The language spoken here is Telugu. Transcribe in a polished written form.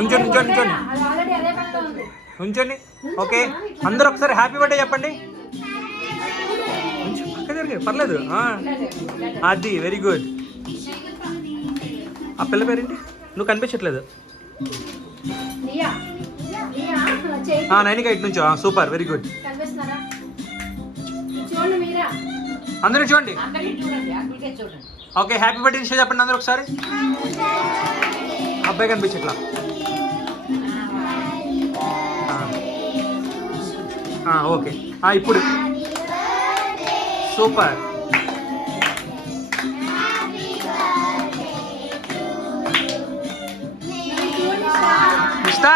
నుంచోండి నుంచోండి నుంచోండి నుంచోండి. ఓకే, అందరూ ఒకసారి హ్యాపీ బర్త్డే చెప్పండి. పక్క జరిగే పర్లేదు. అది వెరీ గుడ్. ఆ పిల్ల పేరేంటి? నువ్వు కనిపించట్లేదు. నైన్కి ఎయిట్ నుంచో. Super, very good. అందరూ చూడండి. ఓకే, హ్యాపీ బర్త్డే విషయం చెప్పండి అందరూ ఒకసారి. అబ్బాయి కనిపించట్లా. ఓకే, ఇప్పుడు సూపర్. ఇష్టా